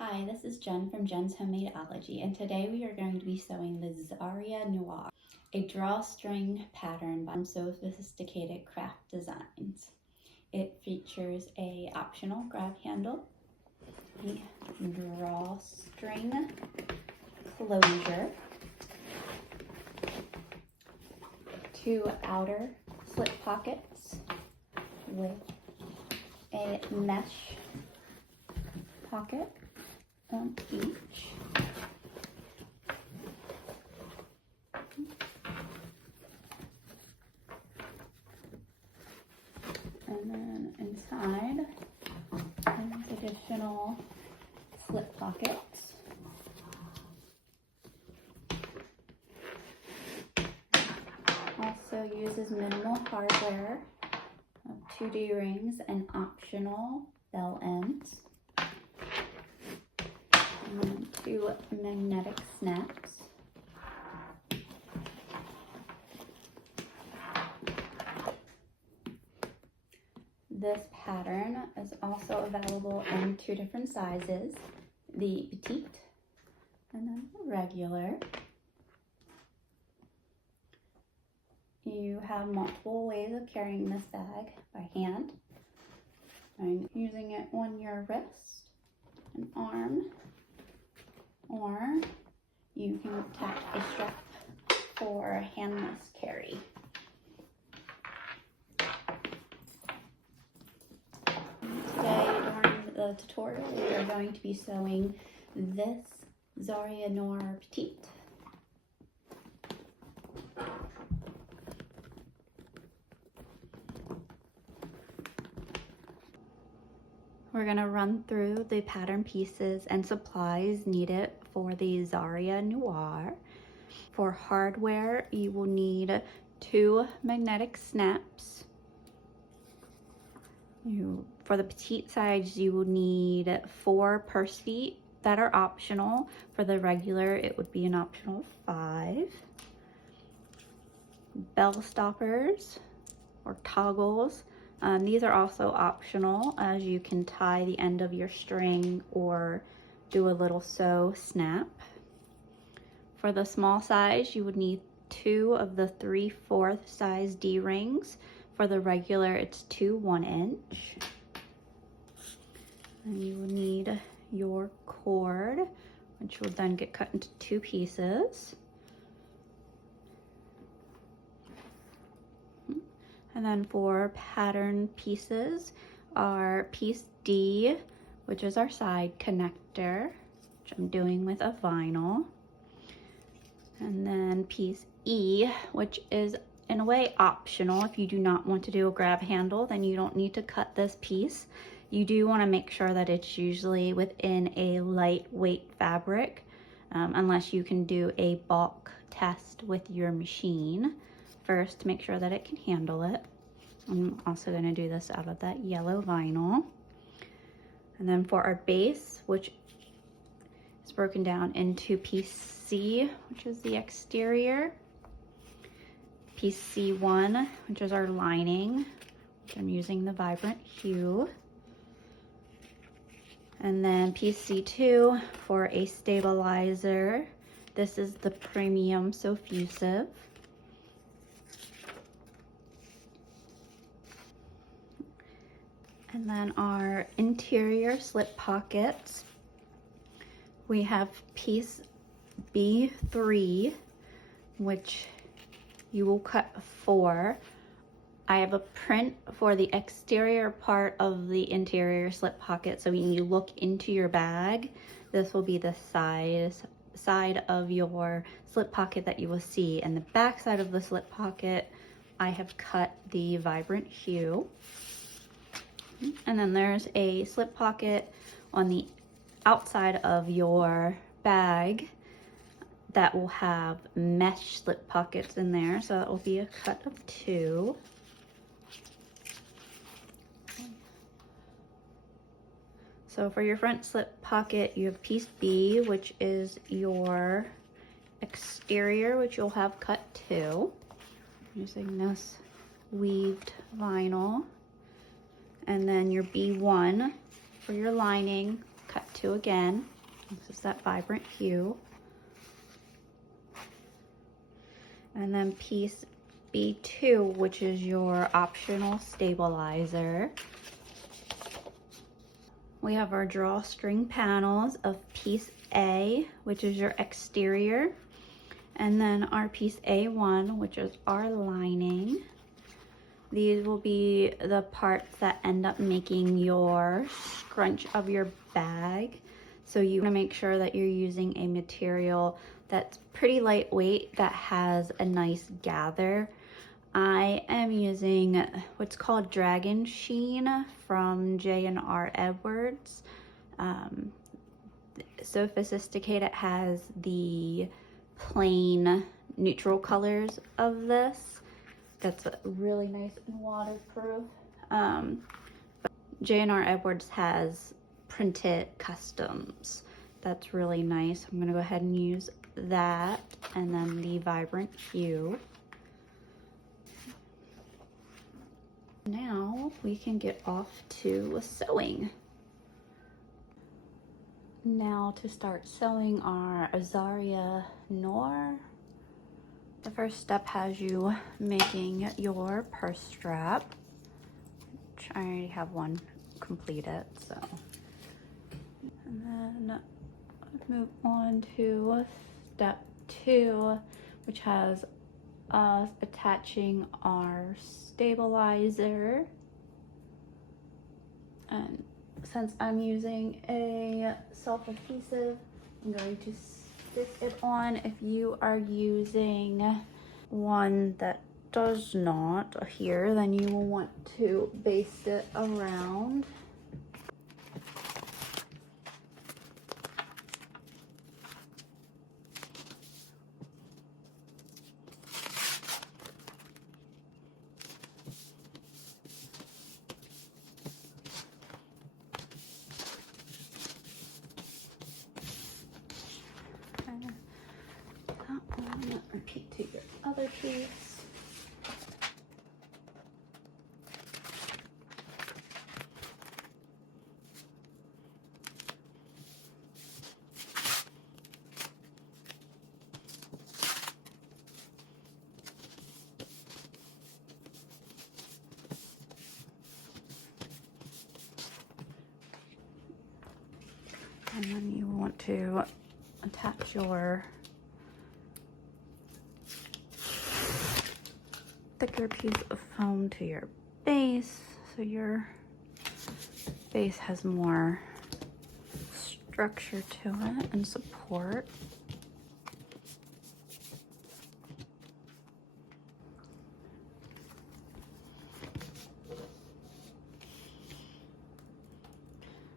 Hi, this is Jen from Jen's Homemadeology, and today we are going to be sewing the Xaria Noire, a drawstring pattern by Sewfisticated Craft Designs. It features a optional grab handle, a drawstring closure, 2 outer slip pockets with a mesh pocket on each. And then inside, there's additional slip pockets. Also uses minimal hardware, 2 D-rings and optional bell ends. And then 2 magnetic snaps. This pattern is also available in 2 different sizes, the petite and then the regular. You have multiple ways of carrying this bag by hand. I'm using it on your wrist and arm, or you can attach a strap for handless carry. Today, during the tutorial, we are going to be sewing this Xaria Noire Petite. We're going to run through the pattern pieces and supplies needed for the Xaria Noire. For hardware, you will need 2 magnetic snaps. For the petite size, you will need 4 purse feet that are optional. For the regular, it would be an optional 5. Bell stoppers or toggles. These are also optional, as you can tie the end of your string or do a little sew snap. For the small size, you would need 2 of the 3/4 size D-rings. For the regular, it's 2 1-inch. And you will need your cord, which will then get cut into 2 pieces. And then for pattern pieces, our piece D, which is our side connector, which I'm doing with a vinyl. And then piece E, which is in a way optional. If you do not want to do a grab handle, then you don't need to cut this piece. You do want to make sure that it's usually within a lightweight fabric, unless you can do a bulk test with your machine first to make sure that it can handle it. I'm also going to do this out of that yellow vinyl. And then for our base, which is broken down into piece C, which is the exterior, piece C1, which is our lining, which I'm using the vibrant hue, and then piece C2 for a stabilizer. This is the premium Sewfusive. And then our interior slip pockets, we have piece B3, which you will cut 4. I have a print for the exterior part of the interior slip pocket, so when you look into your bag, this will be the side of your slip pocket that you will see. And the back side of the slip pocket, I have cut the vibrant hue. And then there's a slip pocket on the outside of your bag that will have mesh slip pockets in there, so that will be a cut of 2. So for your front slip pocket, you have piece B, which is your exterior, which you'll have cut 2. Using this weaved vinyl. And then your B1 for your lining cut 2 again. This is that vibrant hue. And then piece B2, which is your optional stabilizer. We have our drawstring panels of piece A, which is your exterior, and then our piece A1, which is our lining. These will be the parts that end up making your scrunch of your bag. So you want to make sure that you're using a material that's pretty lightweight, that has a nice gather. I am using what's called Dragon Sheen from J&R Edwards. Sewfisticated has the plain neutral colors of this. That's really nice and waterproof. J&R Edwards has printed customs. That's really nice. I'm gonna go ahead and use that, and then the vibrant hue. Now we can get off to sewing. Now to start sewing our Xaira Noire. The first step has you making your purse strap, which I already have one completed, so. And then move on to step 2, which has us attaching our stabilizer. And since I'm using a self-adhesive, I'm going to stick it on. If you are using one that does not adhere, then you will want to baste it around. Repeat to your other piece. And then you want to attach your thicker piece of foam to your base, so your base has more structure to it and support.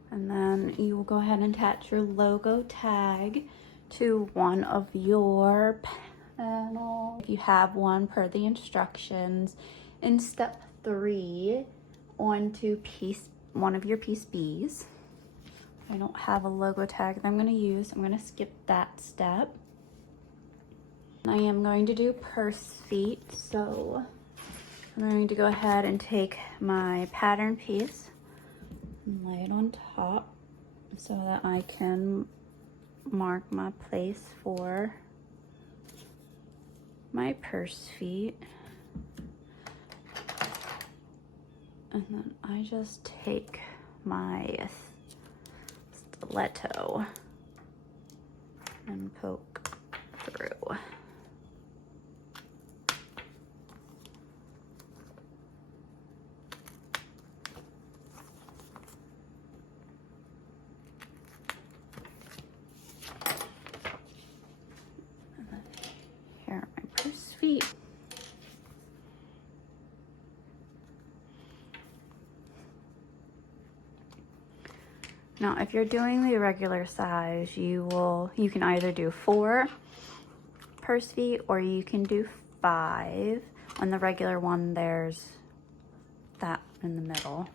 And then you will go ahead and attach your logo tag to one of your panels, if you have one per the instructions. In step 3, onto one of your piece B's. I don't have a logo tag that I'm going to use. I'm going to skip that step. I am going to do purse feet, so I'm going to go ahead and take my pattern piece and lay it on top so that I can mark my place for my purse feet. And then I just take my stiletto and poke through. Here are my purse feet. Now, if you're doing the regular size, you can either do 4 purse feet or you can do 5. On the regular one, there's that in the middle.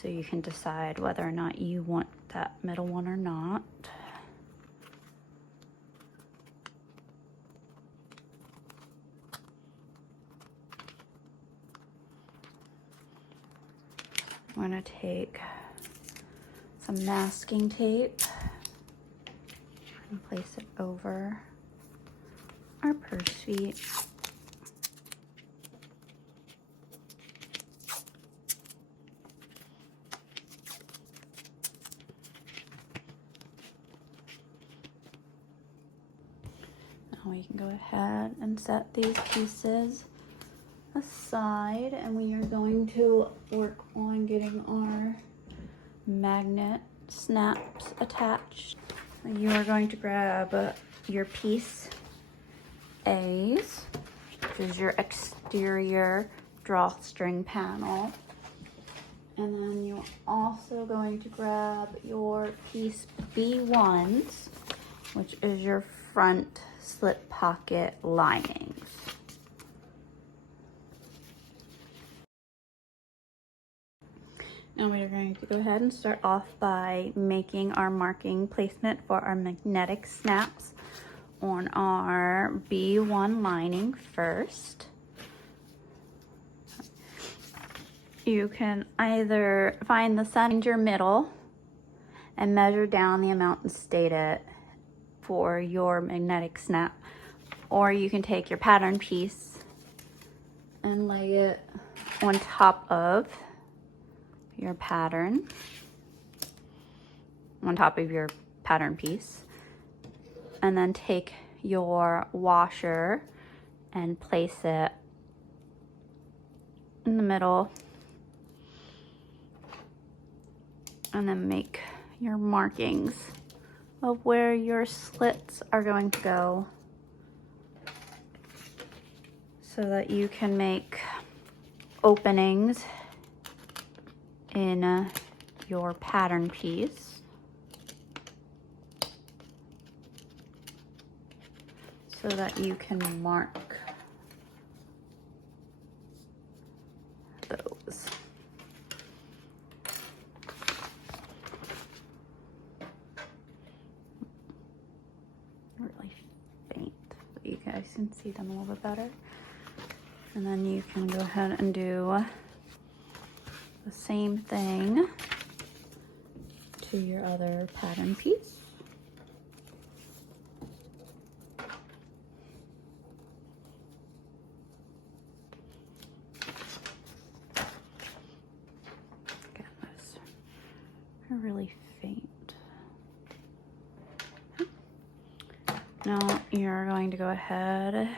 So you can decide whether or not you want that middle one or not. I'm gonna take some masking tape and place it over our purse feet. Now we can go ahead and set these pieces aside, and we are going to work on getting our magnet snaps attached. You are going to grab your piece A's, which is your exterior drawstring panel, and then you're also going to grab your piece B1s, which is your front slip pocket linings. Now we are going to go ahead and start off by making our marking placement for our magnetic snaps on our B1 lining first. You can either find the center middle and measure down the amount and state it for your magnetic snap, or you can take your pattern piece and lay it on top of your pattern, on top of your pattern piece, and then take your washer and place it in the middle, and then make your markings of where your slits are going to go so that you can make openings in your pattern piece. So that you can mark those. Really faint, but you guys can see them a little bit better. And then you can go ahead and do the same thing to your other pattern piece. Again, those are really faint. Now you're going to go ahead,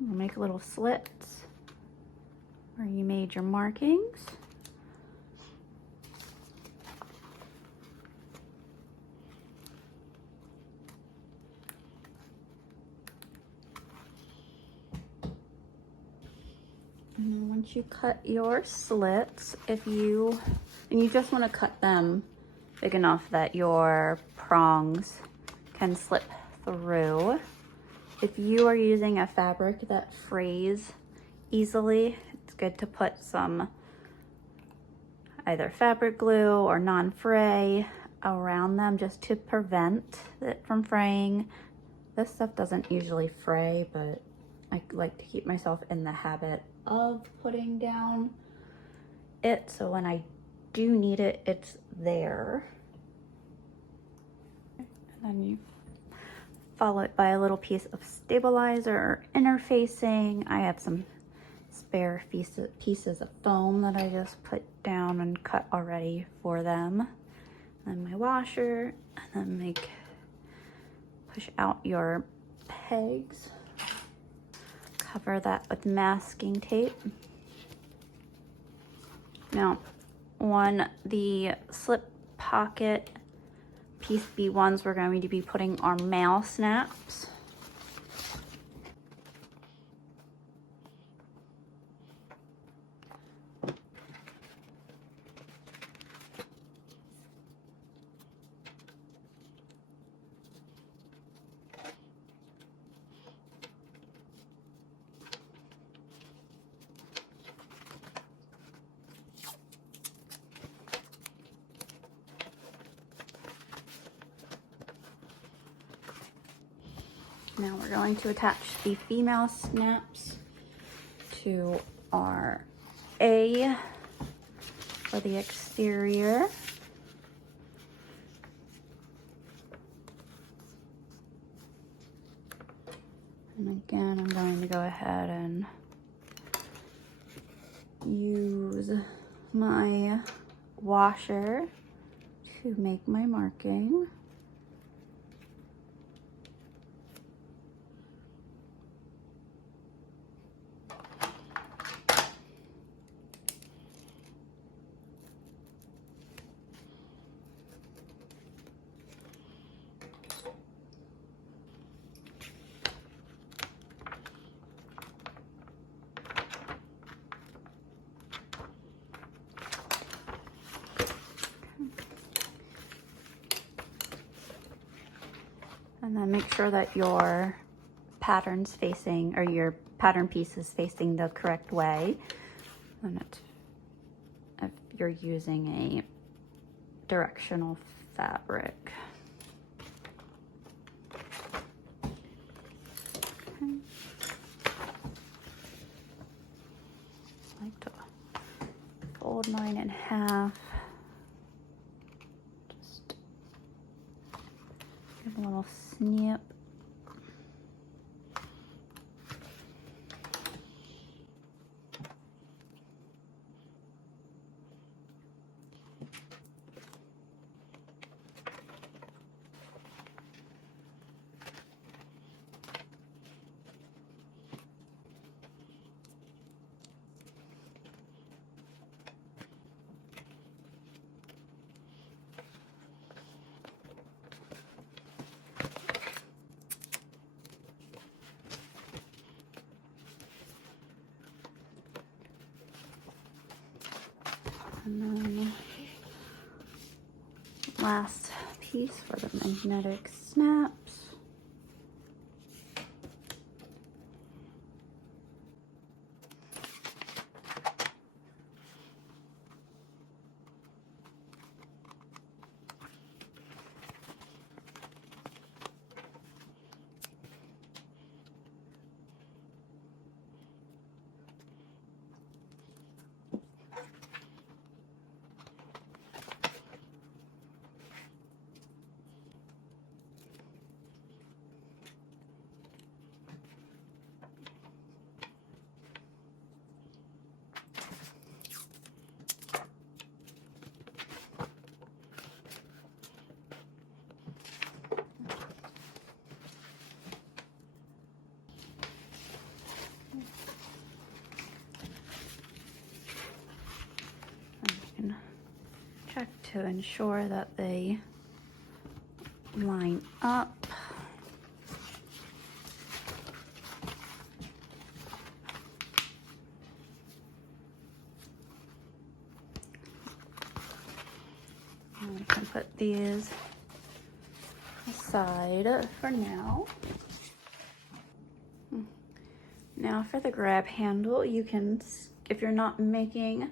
make little slits where you made your markings. And then once you cut your slits, and you just want to cut them big enough that your prongs can slip through. If you are using a fabric that frays easily, it's good to put some either fabric glue or non-fray around them just to prevent it from fraying. This stuff doesn't usually fray, but I like to keep myself in the habit of putting down it, so when I do need it, it's there. And then you follow it by a little piece of stabilizer or interfacing. I have some spare pieces of foam that I just put down and cut already for them. And my washer, and then push out your pegs. Cover that with masking tape. Now, on the slip pocket piece B1s, we're going to be putting our male snaps. Now we're going to attach the female snaps to our A for the exterior. And again, I'm going to go ahead and use my washer to make my marking. And then make sure that your pattern's facing, or your pattern piece is facing the correct way. And if you're using a directional fabric. Okay. I like to fold mine in half. Just give a little snip. And then last piece for the magnetic snaps. Check to ensure that they line up. And we can put these aside for now. Now for the grab handle, you can, if you're not making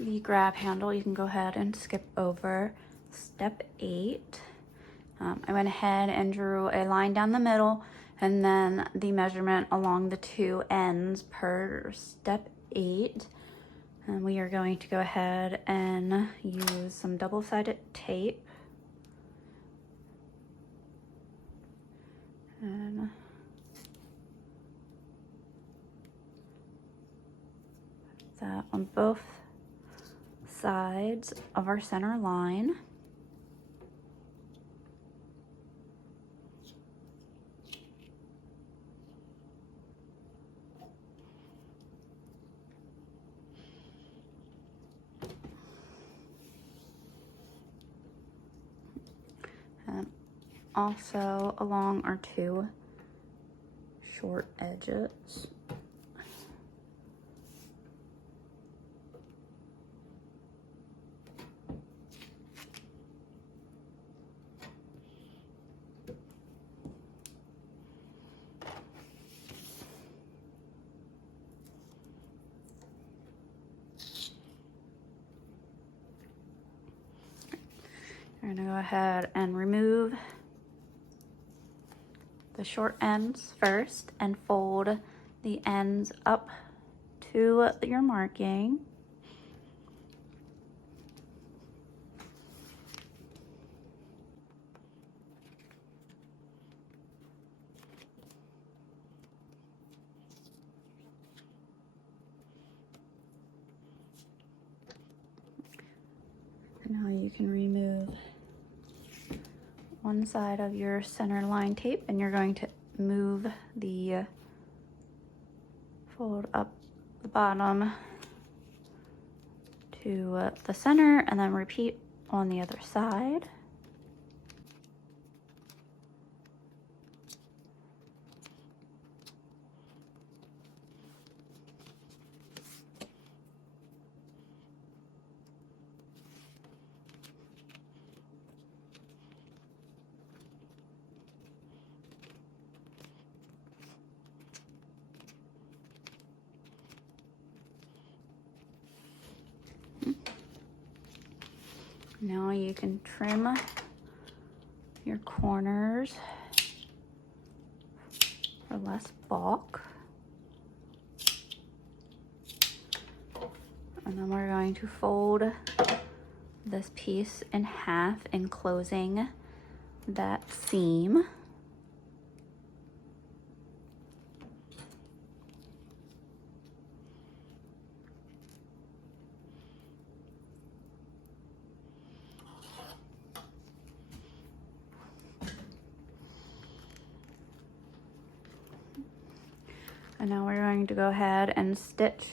the grab handle, you can go ahead and skip over step 8. I went ahead and drew a line down the middle and then the measurement along the 2 ends per step 8. And we are going to go ahead and use some double-sided tape. And put that on both sides of our center line. And also along our 2 short edges. We're gonna go ahead and remove the short ends first and fold the ends up to your marking. Now you can remove one side of your center line tape, and you're going to move the fold up the bottom to the center, and then repeat on the other side. Now you can trim your corners for less bulk. And then we're going to fold this piece in half, enclosing that seam. And now we're going to go ahead and stitch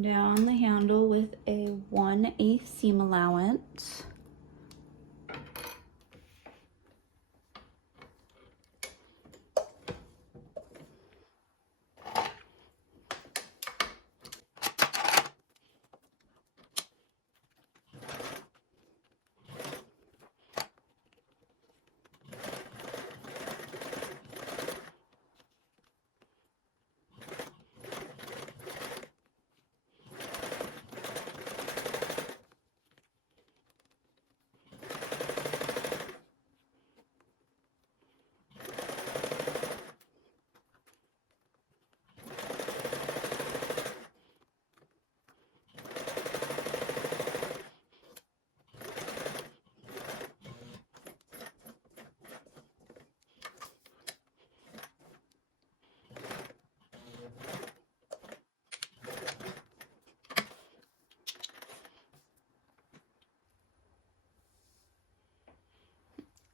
down the handle with a 1/8 seam allowance.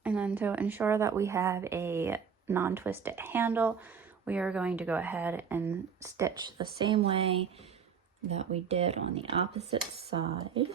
And then to ensure that we have a non-twisted handle, we are going to go ahead and stitch the same way that we did on the opposite side.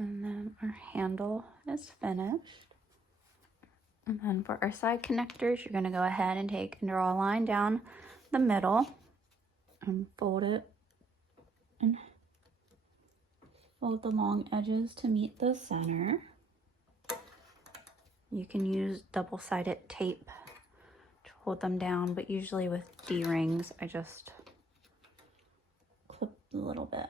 And then our handle is finished. And then for our side connectors, you're going to go ahead and take and draw a line down the middle and fold it and fold the long edges to meet the center. You can use double-sided tape to hold them down, but usually with D-rings, I just clip a little bit.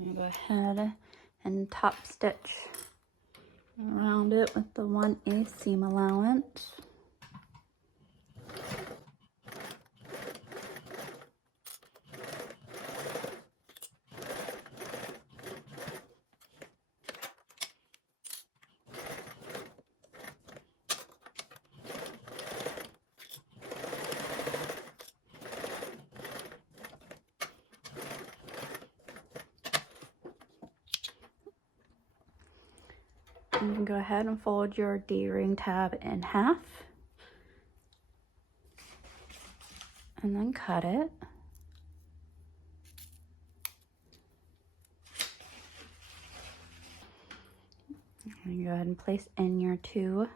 I'm gonna go ahead and top stitch around it with the 1/8 seam allowance. You can go ahead and fold your D-ring tab in half and then cut it. And go ahead and place in your 2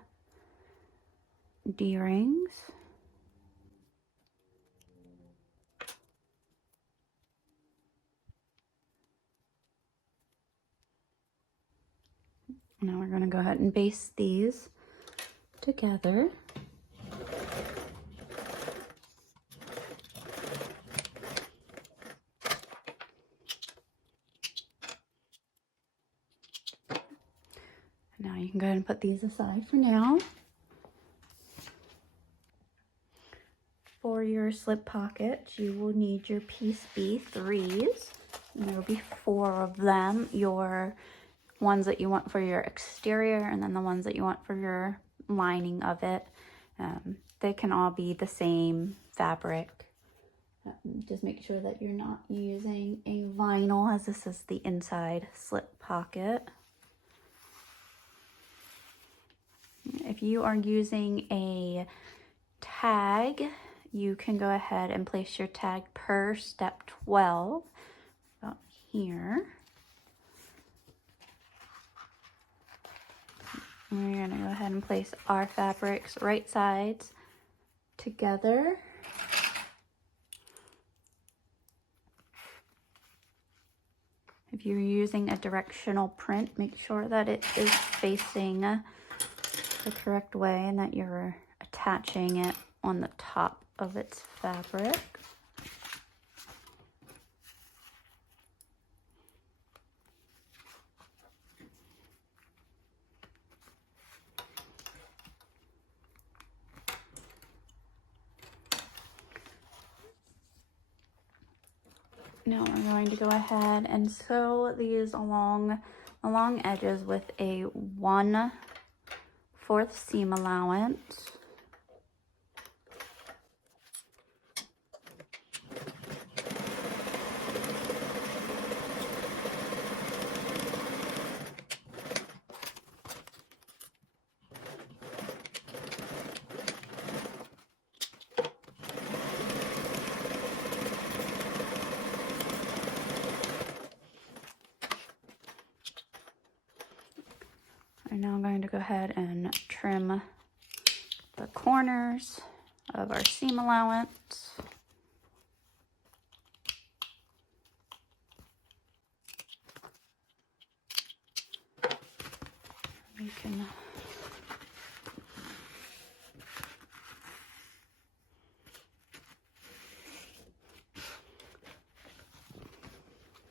D-rings. Now we're going to go ahead and baste these together. Now you can go ahead and put these aside for now. For your slip pockets, you will need your piece B3s. And there will be 4 of them. Your ones that you want for your exterior, and then the ones that you want for your lining of it. They can all be the same fabric. Just make sure that you're not using a vinyl, as this is the inside slip pocket. If you are using a tag, you can go ahead and place your tag per step 12 about here. And we're going to go ahead and place our fabrics right sides together. If you're using a directional print, make sure that it is facing the correct way and that you're attaching it on the top of its fabric. Now we're going to go ahead and sew these along edges with a 1/4 seam allowance. And now I'm going to go ahead and trim the corners of our seam allowance. We can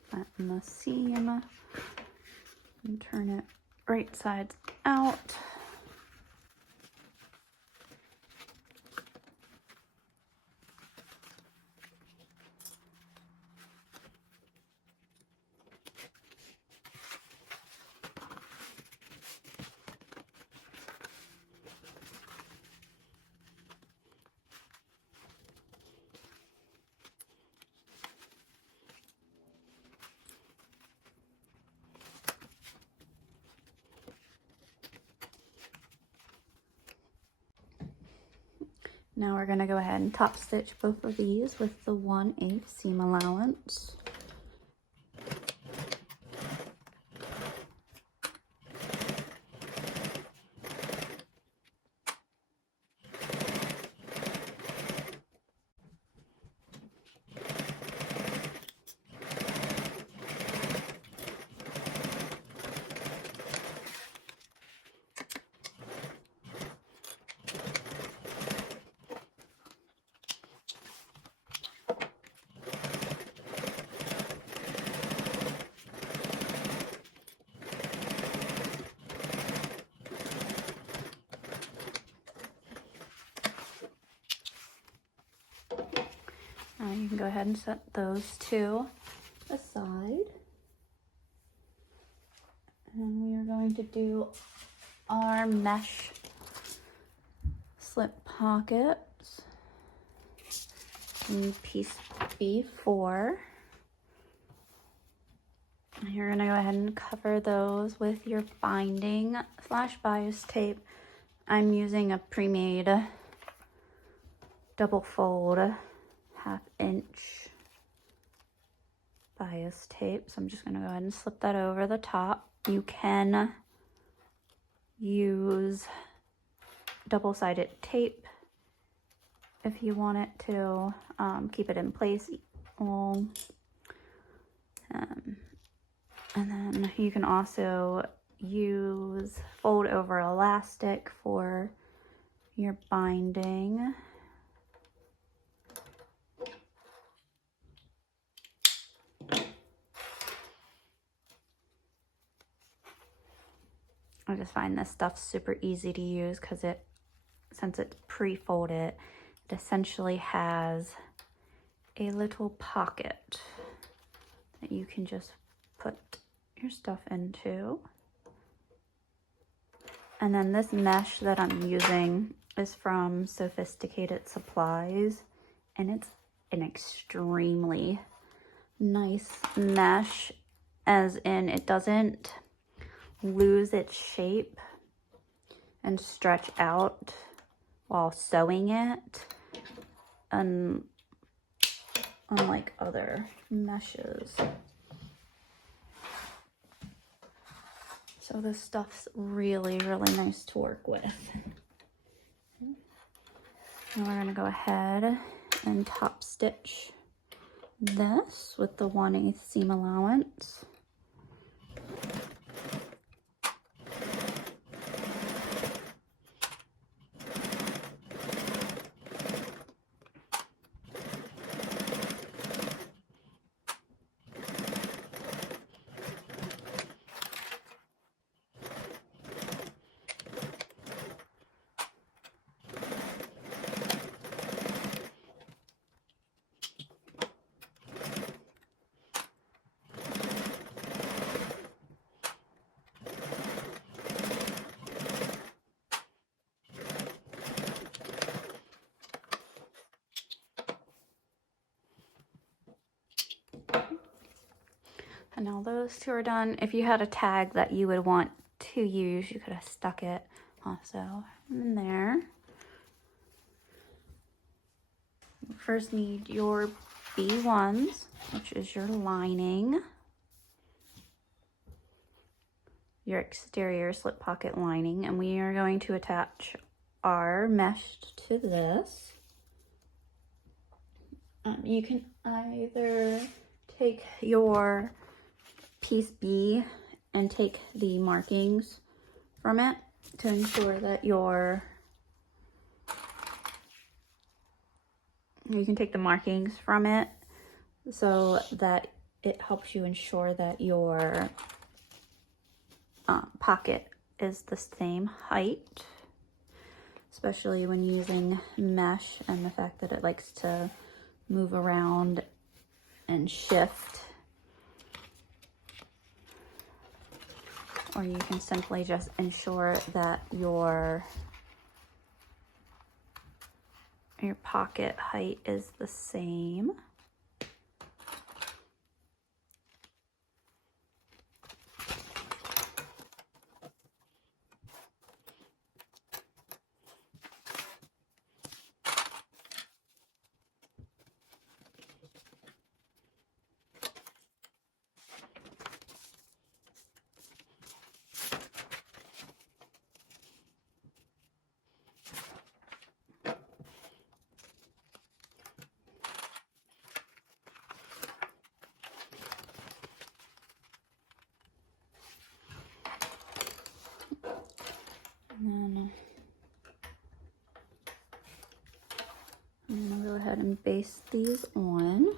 flatten the seam and turn it right sides out. Now we're going to go ahead and top stitch both of these with the 1/8 seam allowance. You can go ahead and set those 2 aside. And we are going to do our mesh slip pockets in piece B4. You're going to go ahead and cover those with your binding / bias tape. I'm using a pre-made double fold 1/2 inch bias tape. So I'm just going to go ahead and slip that over the top. You can use double-sided tape if you want it to keep it in place long. And then you can also use fold over elastic for your binding. I just find this stuff super easy to use because since it's pre-folded, it essentially has a little pocket that you can just put your stuff into. And then this mesh that I'm using is from Sewfisticated Supplies, and it's an extremely nice mesh, as in it doesn't lose its shape and stretch out while sewing it, and unlike other meshes. So this stuff's really, really nice to work with. Now we're gonna go ahead and top stitch this with the 1/8 seam allowance. And now those two are done. If you had a tag that you would want to use, you could have stuck it also in there. You first need your B1s, which is your lining, your exterior slip pocket lining, and we are going to attach our mesh to this. You can either take your piece B and take the markings from it to ensure that you can take the markings from it so that it helps you ensure that your pocket is the same height, especially when using mesh and the fact that it likes to move around and shift. Or you can simply just ensure that your pocket height is the same. And then I'm gonna go ahead and baste these on.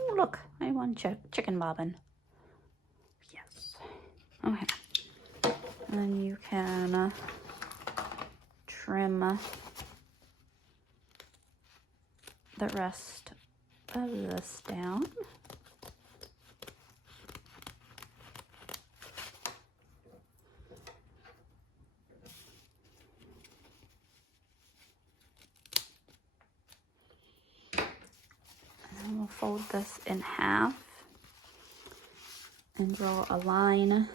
Oh, look, I won chicken bobbin. Yes. Okay. And then you can trim the rest of this down. And we'll fold this in half and draw a line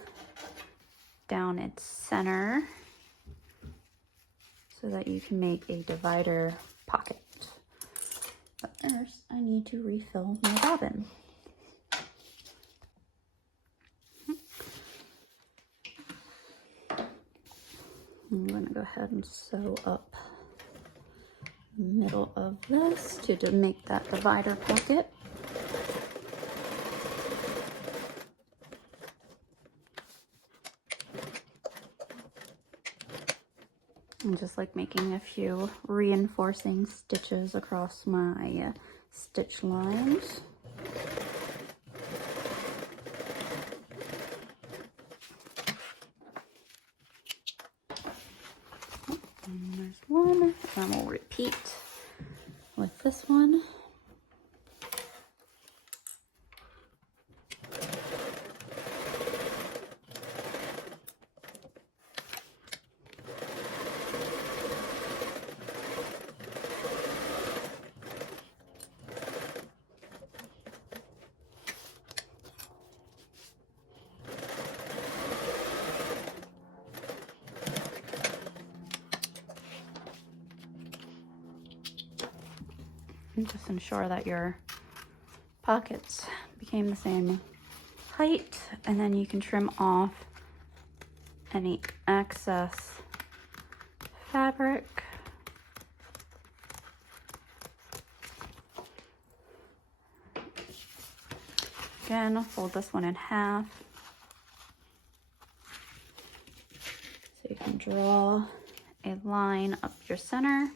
down its center so that you can make a divider pocket. But first, I need to refill my bobbin. I'm going to go ahead and sew up the middle of this to make that divider pocket. I'm just like making a few reinforcing stitches across my stitch lines. And there's one, and we'll repeat with this one. And just ensure that your pockets became the same height, and then you can trim off any excess fabric. Again, fold this one in half so you can draw a line up your center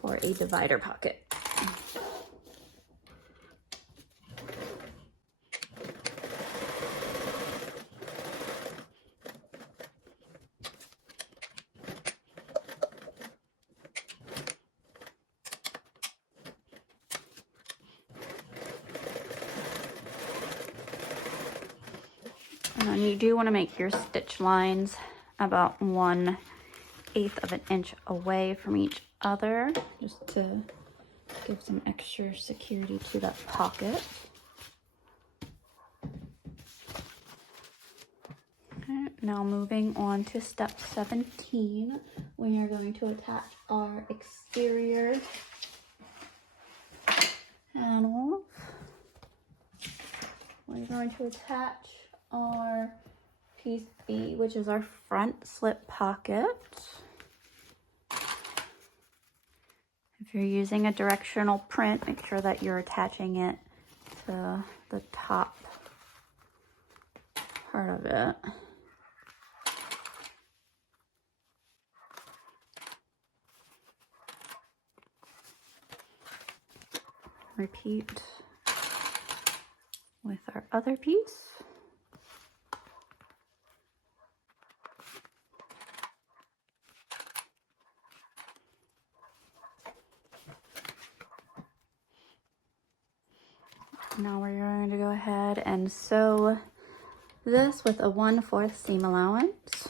for a divider pocket. And then you do want to make your stitch lines about 1/8 of an inch away from each other, just to give some extra security to that pocket. Okay, now moving on to step 17, we are going to attach our exterior panel. We're going to attach our piece B, which is our front slip pocket. If you're using a directional print, make sure that you're attaching it to the top part of it. Repeat with our other piece. Now we're going to go ahead and sew this with a 1/4 seam allowance.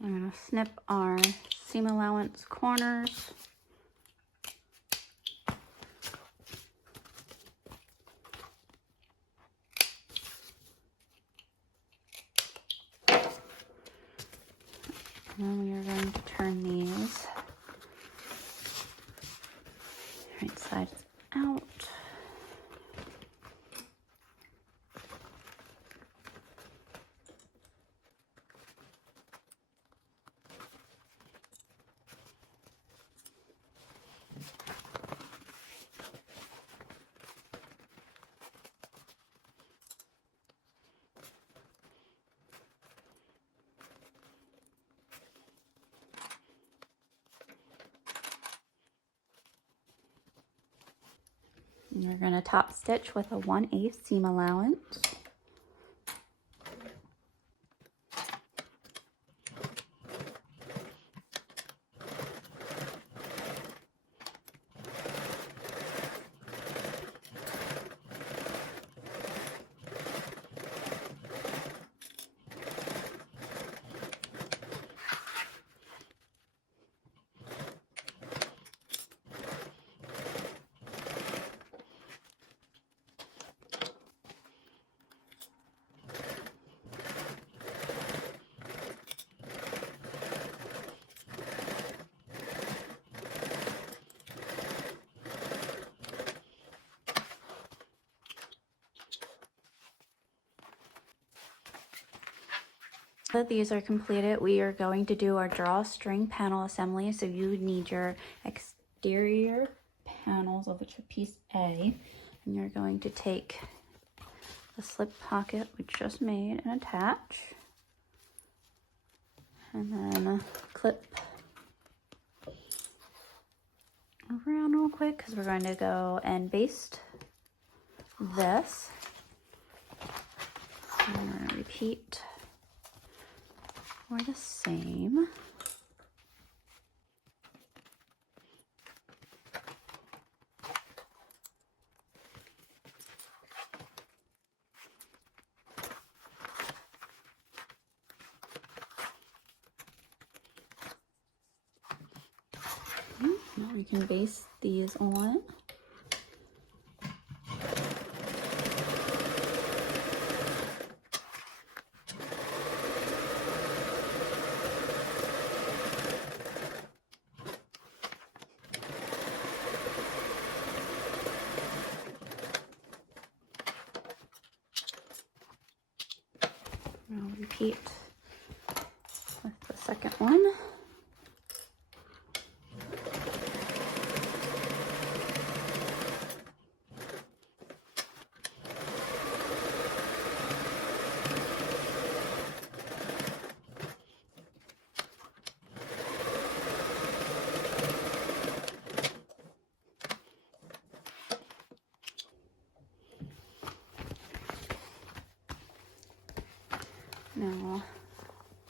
I'm going to snip our seam allowance corners. And then we are going to turn these right sides out. And we're going to top stitch with a 1/8 seam allowance. Now that these are completed, we are going to do our drawstring panel assembly. So you need your exterior panels, of which are piece A, and you're going to take the slip pocket we just made and attach, and then clip around real quick because we're going to go and baste this. And we're going to repeat for the same. Now we can base these on. I'll repeat with the second one. Now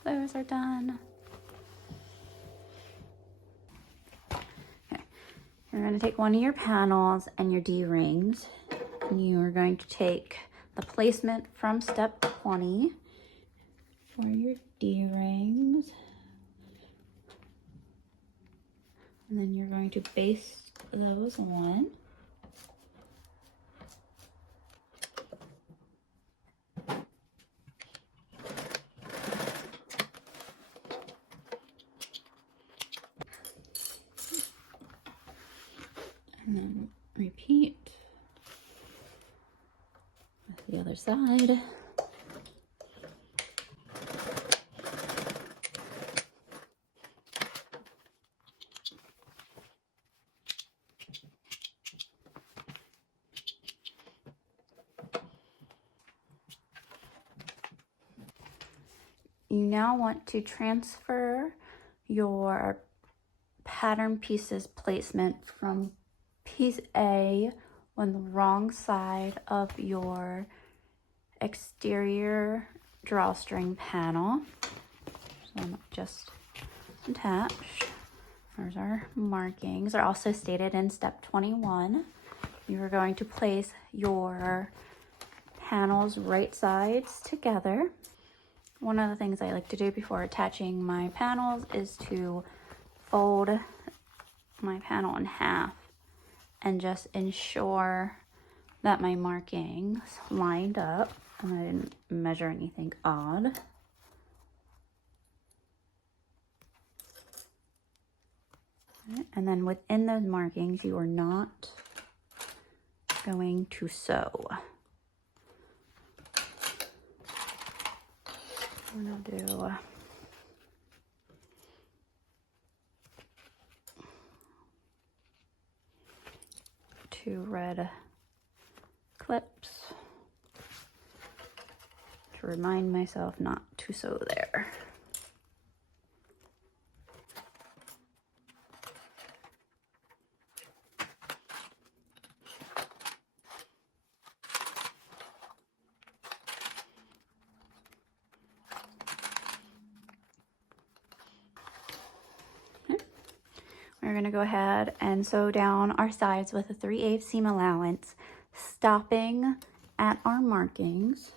those are done. Okay. You're going to take one of your panels and your D-rings, and you are going to take the placement from step 20 for your D-rings, and then you're going to baste those on. And then repeat with the other side. You now want to transfer your pattern pieces placement from piece A on the wrong side of your exterior drawstring panel. So I'm just attach. There's our markings. They're also stated in step 21. You are going to place your panels right sides together. One of the things I like to do before attaching my panels is to fold my panel in half and just ensure that my markings lined up and I didn't measure anything odd. And then within those markings, you are not going to sew. I'm gonna do two red clips to remind myself not to sew there. We're going to go ahead and sew down our sides with a 3/8 seam allowance, stopping at our markings.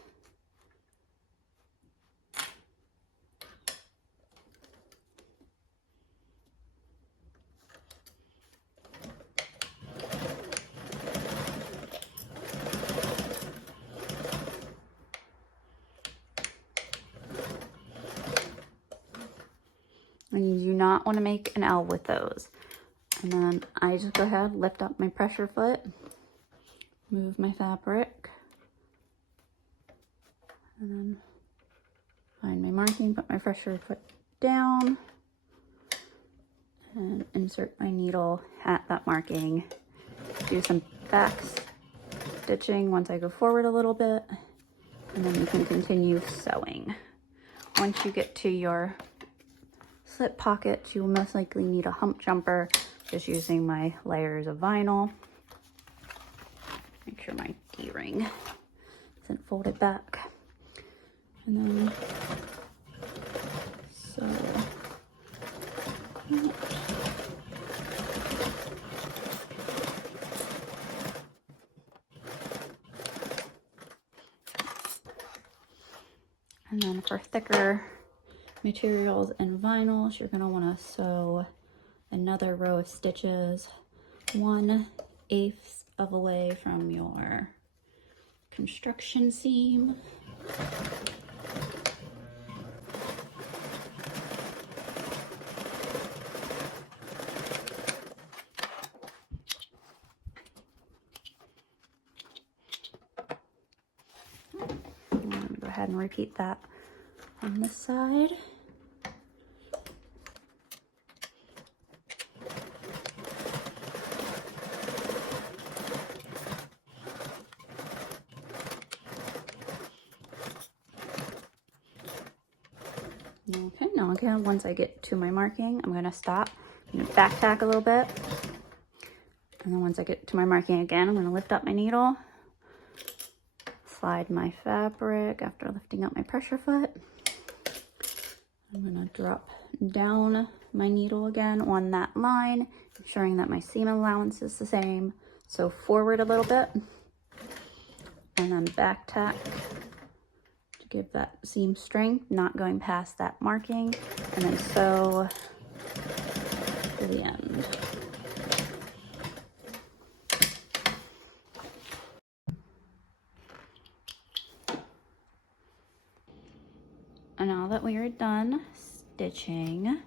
And you do not want to make an L with those. And then I just go ahead, lift up my pressure foot, move my fabric, and then Find my marking, put my pressure foot down, and insert my needle at that marking. Do some back stitching once I go forward a little bit, and then you can continue sewing. Once you get to your slip pockets, you will most likely need a hump jumper, just using my layers of vinyl. Make sure my D-ring isn't folded back. And then sew. And then for thicker materials and vinyls, you're going to want to sew another row of stitches 1/8 of a way from your construction seam. I'm going to go ahead and repeat that on this side. Okay, now again, once I get to my marking, I'm going to stop. I'm going to back tack a little bit. And then once I get to my marking again, I'm going to lift up my needle, slide my fabric after lifting up my pressure foot. I'm going to drop down my needle again on that line, ensuring that my seam allowance is the same. So forward a little bit, and then back tack. Give that seam strength, not going past that marking, and then sew to the end. And now that we are done stitching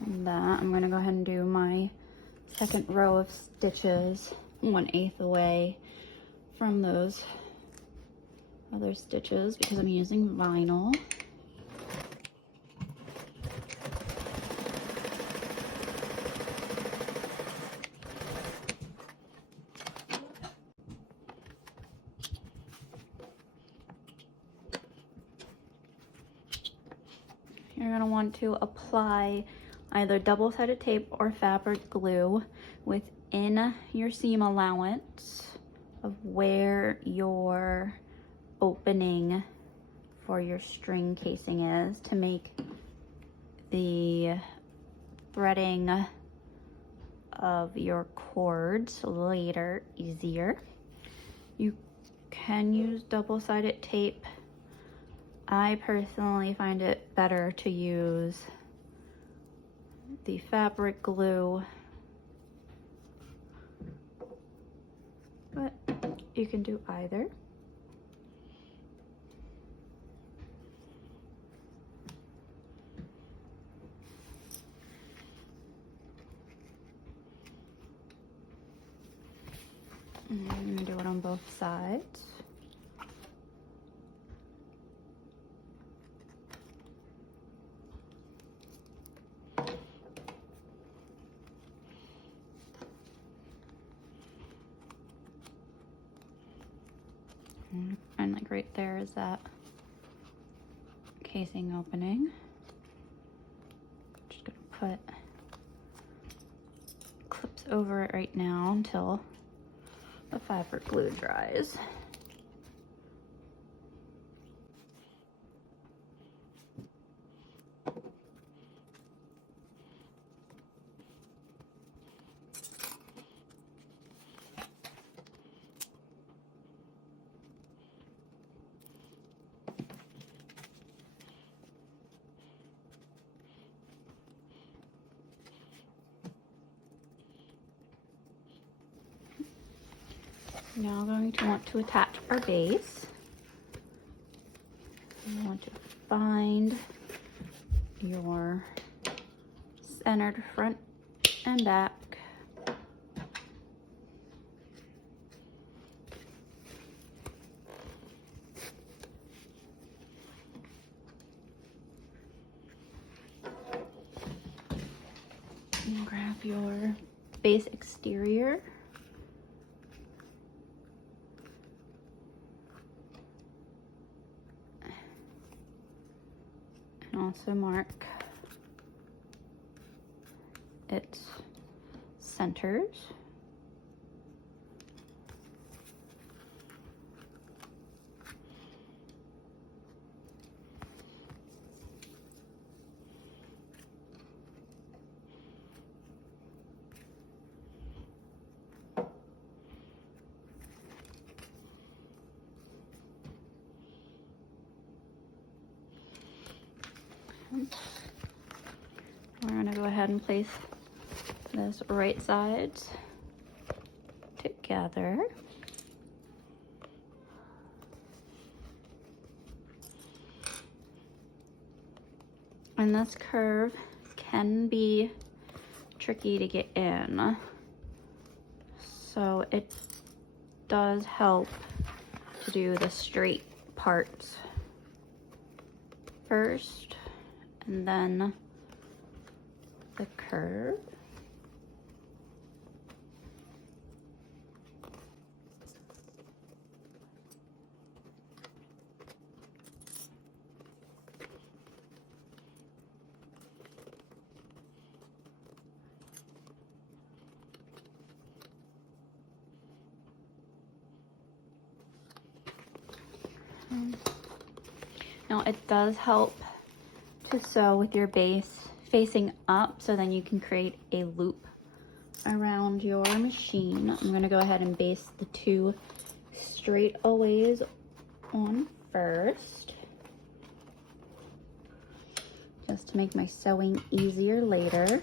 that, I'm going to go ahead and do my second row of stitches 1/8 away from those other stitches because I'm using vinyl. You're going to want to apply either double-sided tape or fabric glue within your seam allowance of where your opening for your string casing is to make the threading of your cords later easier. You can use double-sided tape. I personally find it better to use the fabric glue, but you can do either. And I'm going to do it on both sides. And like right there is that casing opening. Just gonna put clips over it right now until the fabric glue dries. Now I'm going to want to attach our base. You want to find your centered front and back. Grab your base exterior. And also mark its centers. We're going to go ahead and place this right sides together. And this curve can be tricky to get in, so it does help to do the straight parts first and then the curve. Now it does help to sew with your base facing up, so then you can create a loop around your machine. I'm going to go ahead and base the two straightaways on first, just to make my sewing easier later.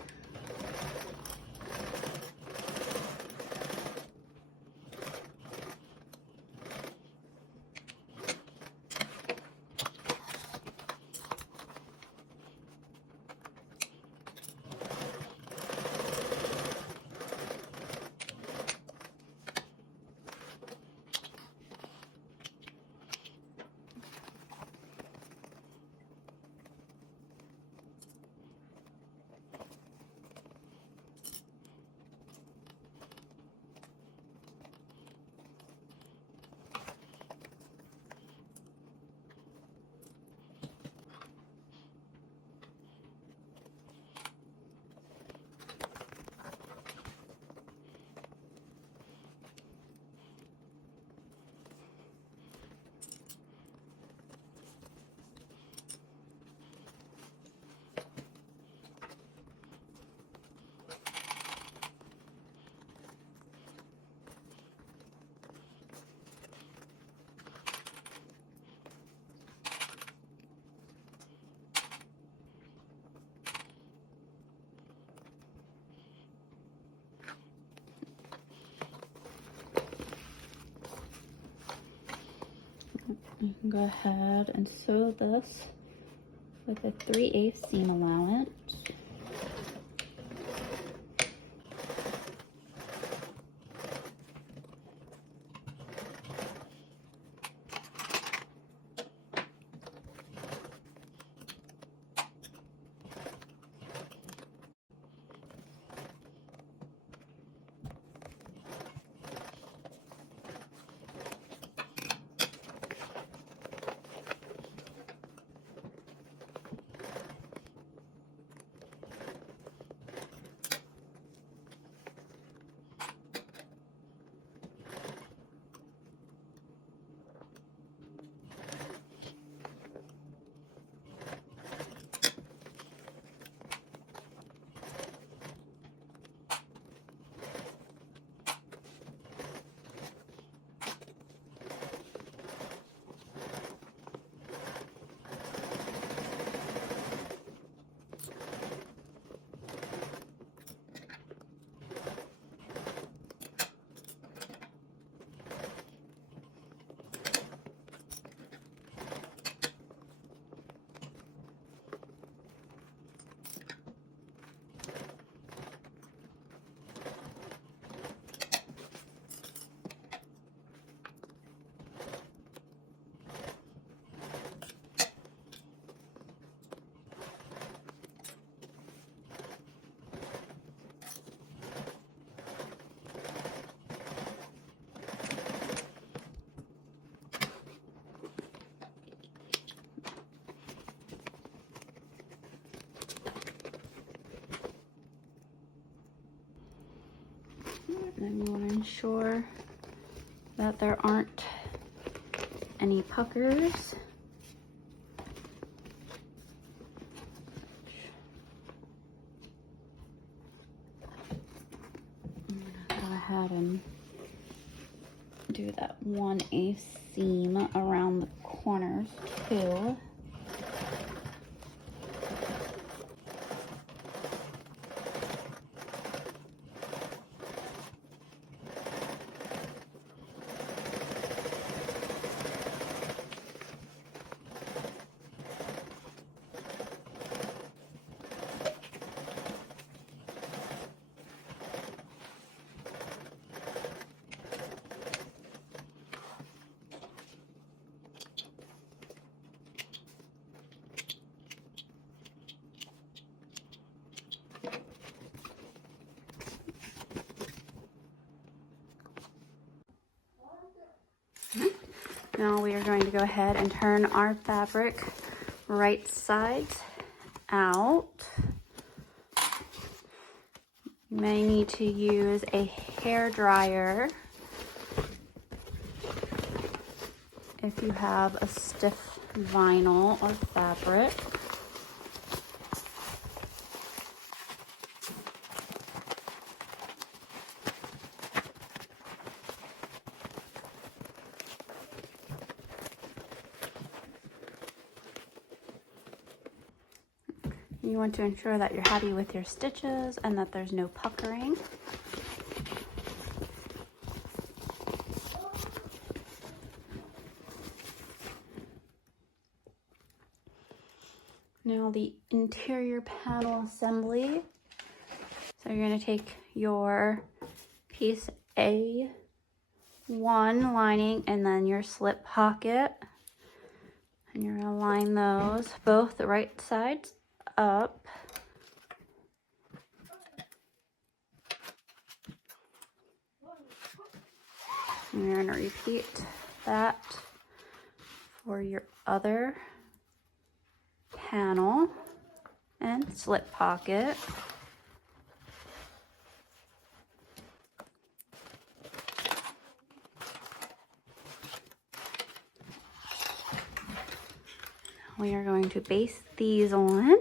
You can go ahead and sew this with a 3/8 seam allowance. sure that there aren't any puckers. I'm gonna go ahead and do that 1/8 seam around the corners too. Now we are going to go ahead and turn our fabric right sides out. You may need to use a hair dryer if you have a stiff vinyl or fabric. You want to ensure that you're happy with your stitches and that there's no puckering. Now the interior panel assembly. So you're going to take your piece A1 lining and then your slip pocket, and you're going to line those both the right sides up. And you're going to repeat that for your other panel and slip pocket. We are going to baste these on.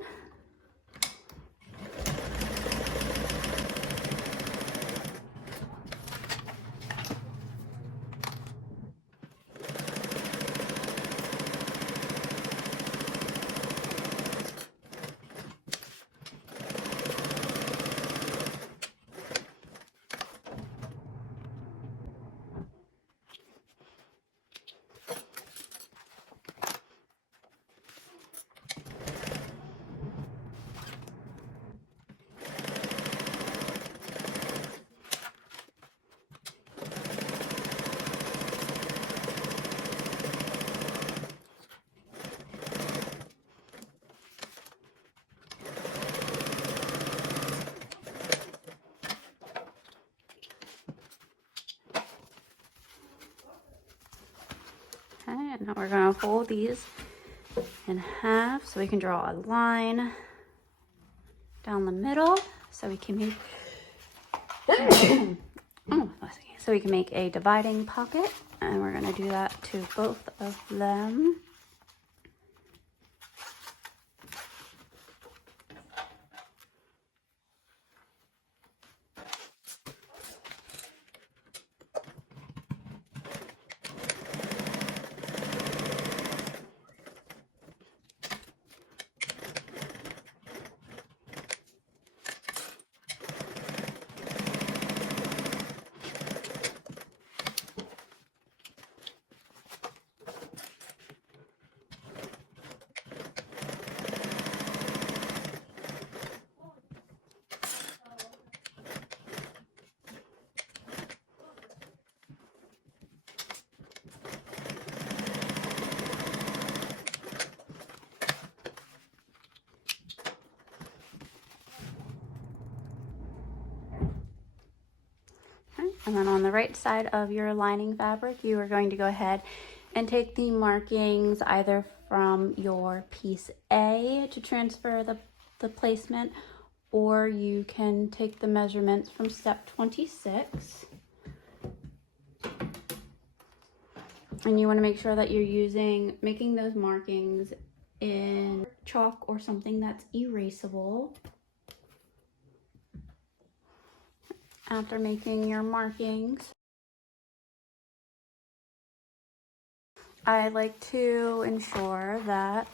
Okay, and now we're going to fold these in half so we can draw a line down the middle so we can make so we can make a dividing pocket, and we're going to do that to both of them. And then on the right side of your lining fabric, you are going to go ahead and take the markings either from your piece A to transfer the placement, or you can take the measurements from step 26. And you want to make sure that you're making those markings in chalk or something that's erasable. After making your markings, I like to ensure that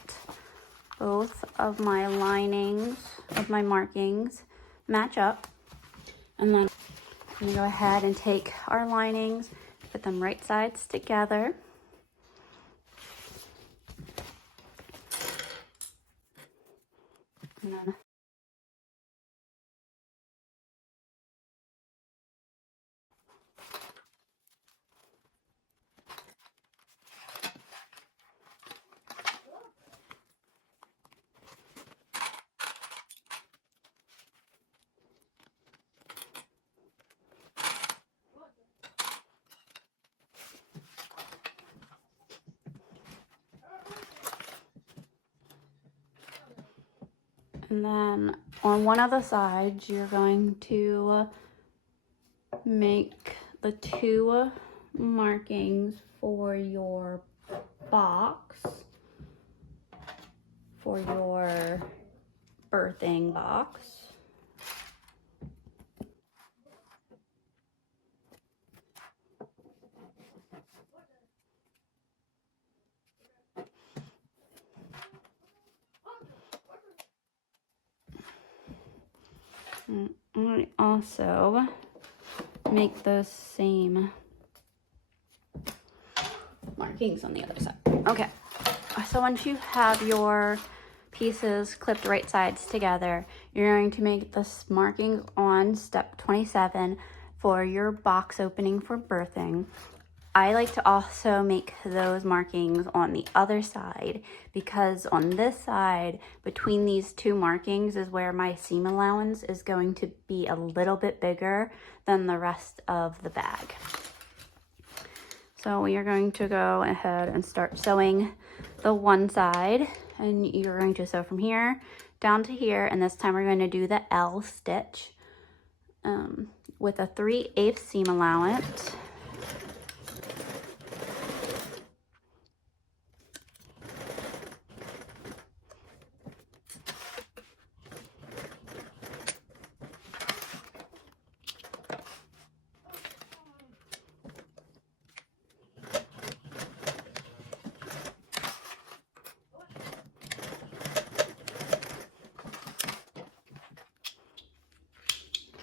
both of my linings of my markings match up. And then I'm going to go ahead and take our linings, put them right sides together. And then on one of the sides, you're going to make the two markings for your box, for your birthing box. And I also make the same markings on the other side. Okay, so once you have your pieces clipped right sides together, you're going to make this markings on step 27 for your box opening for birthing. I like to also make those markings on the other side, because on this side, between these two markings, is where my seam allowance is going to be a little bit bigger than the rest of the bag. So we are going to go ahead and start sewing the one side, and you're going to sew from here down to here, and this time we're going to do the L stitch with a 3/8 seam allowance.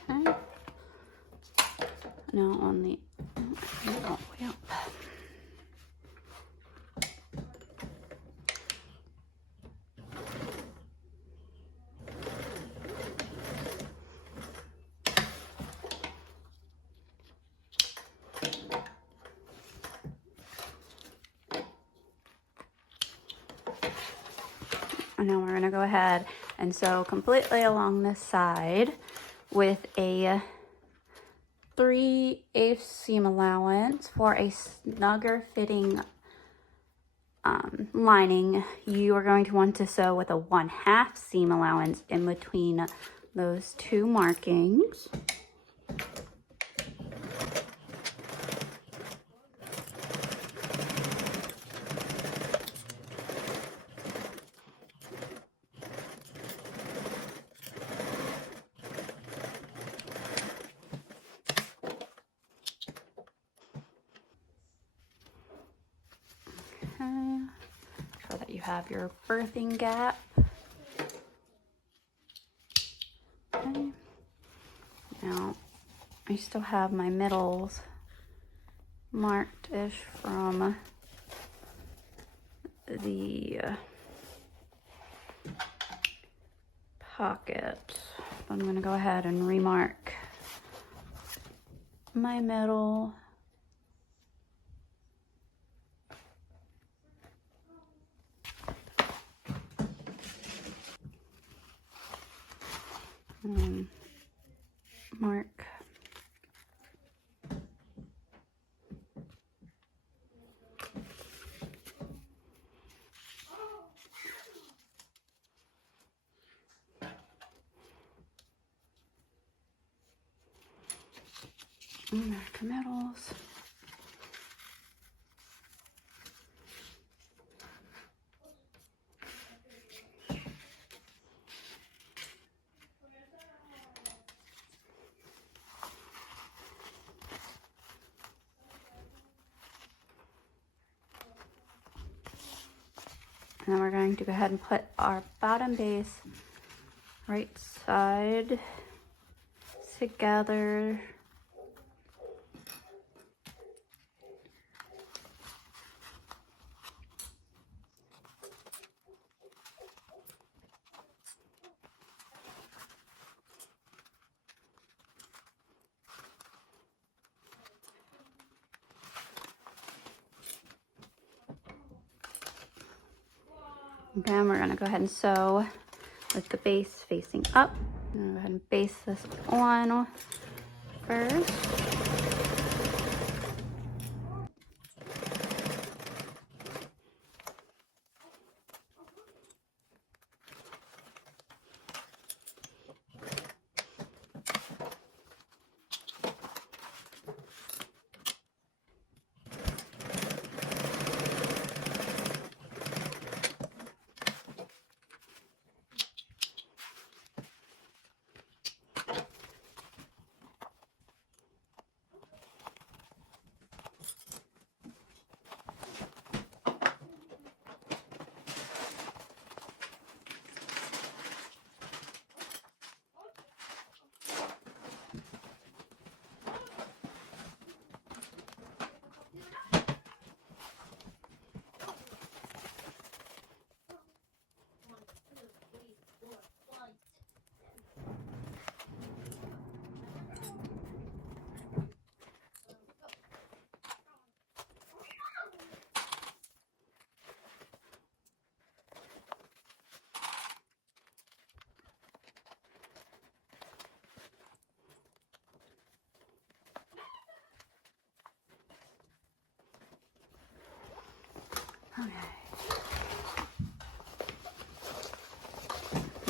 Okay. Now on the all the way up. And now we're going to go ahead and sew completely along this side with a 3/8 seam allowance. For a snugger fitting lining, you are going to want to sew with a 1/2 seam allowance in between those two markings. Okay, so that you have your birthing gap. Okay. Now, I still have my middles marked-ish from the pocket. I'm going to go ahead and remark my middle. Mark American medals. And then we're going to go ahead and put our bottom base right side together. Then we're gonna go ahead and sew with the base facing up. I'm gonna go ahead and base this on first. Okay.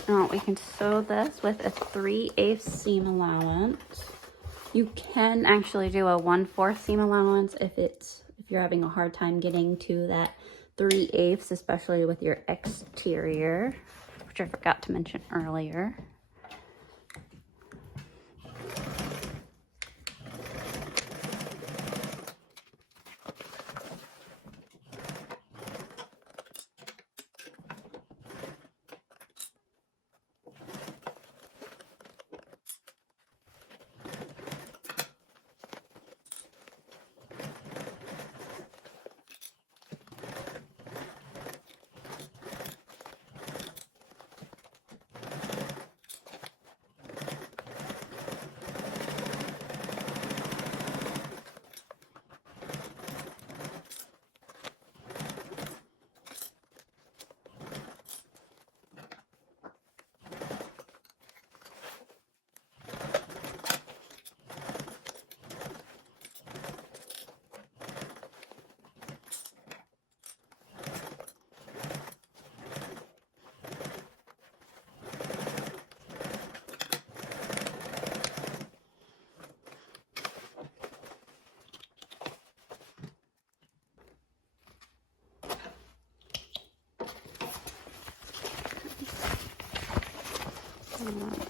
Now we can sew this with a 3/8 seam allowance. You can actually do a 1/4 seam allowance if you're having a hard time getting to that 3/8, especially with your exterior, which I forgot to mention earlier.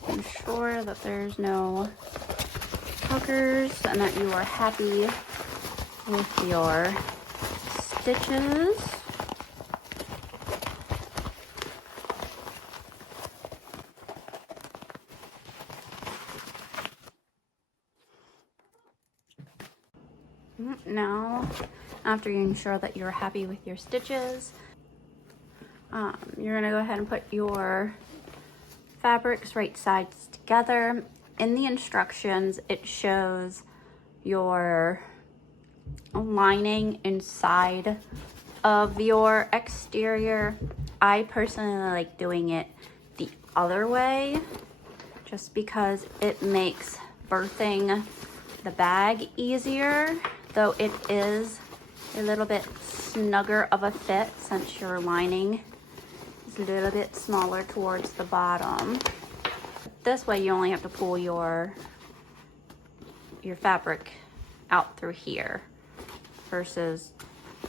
Ensure that there's no puckers and that you are happy with your stitches. Now, after you ensure that you're happy with your stitches, you're gonna go ahead and put your fabrics right sides together. In the instructions, it shows your lining inside of your exterior. I personally like doing it the other way, just because it makes birthing the bag easier, though it is a little bit snugger of a fit since your lining is a little bit smaller towards the bottom. This way you only have to pull your fabric out through here versus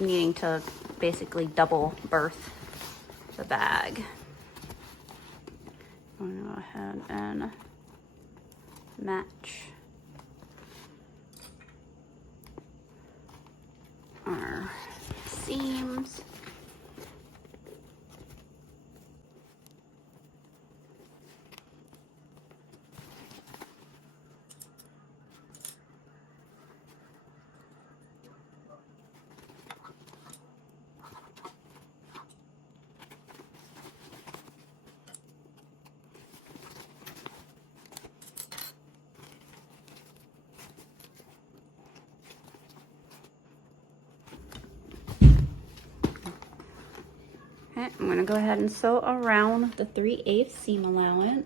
needing to basically double birth the bag. I'm gonna go ahead and match our seams. Okay, I'm gonna go ahead and sew around the 3/8 seam allowance.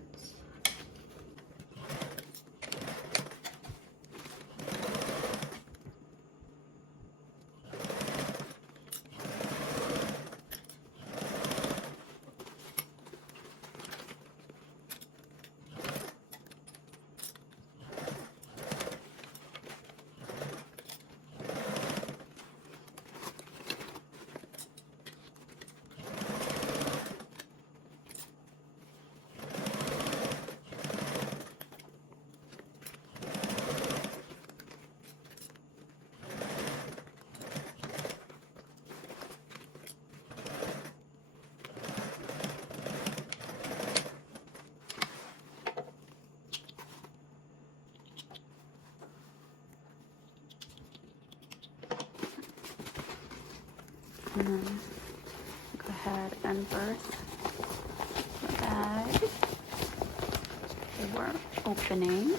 And then go ahead and birth the bag that we're opening.